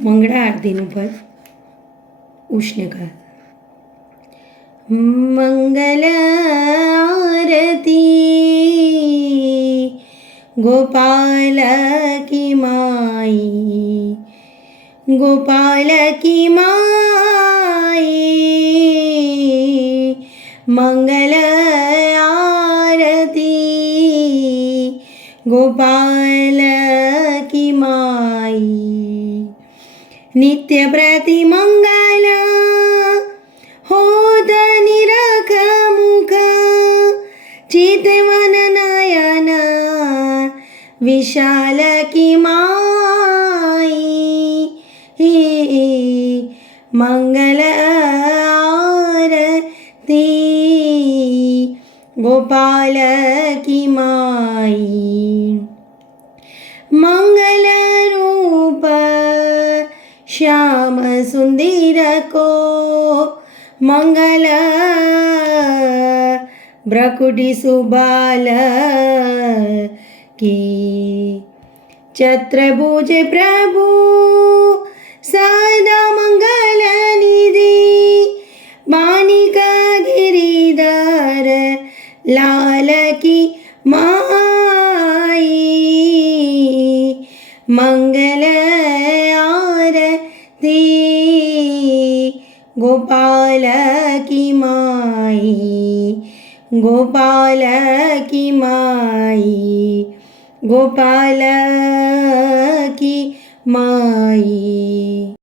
મંગળા આરતીનું પદ ઉષ્ણકાર. મંગલ આરતી ગોપાલ કી માઈ, ગોપાલ કી માઈ. મંગલ આરતી ગોપાલ કી માઈ. નિત્ય પ્રતિ મંગલ હોત નિરખ મુખ, ચિતવન નયન વિશાલ કી માઈ. મંગલ આરતી ગોપાલ કી માઈ. મંગલ રૂપ श्याम सुंदर को मंगल, भ्रकुटी सुबाल की. चत्रभुज प्रभु सदा मंगल निधि, मानिका गिरिधर लाल की माई. मंगल आरती गोपाल की माई, गोपाल की माई, गोपाल की माई.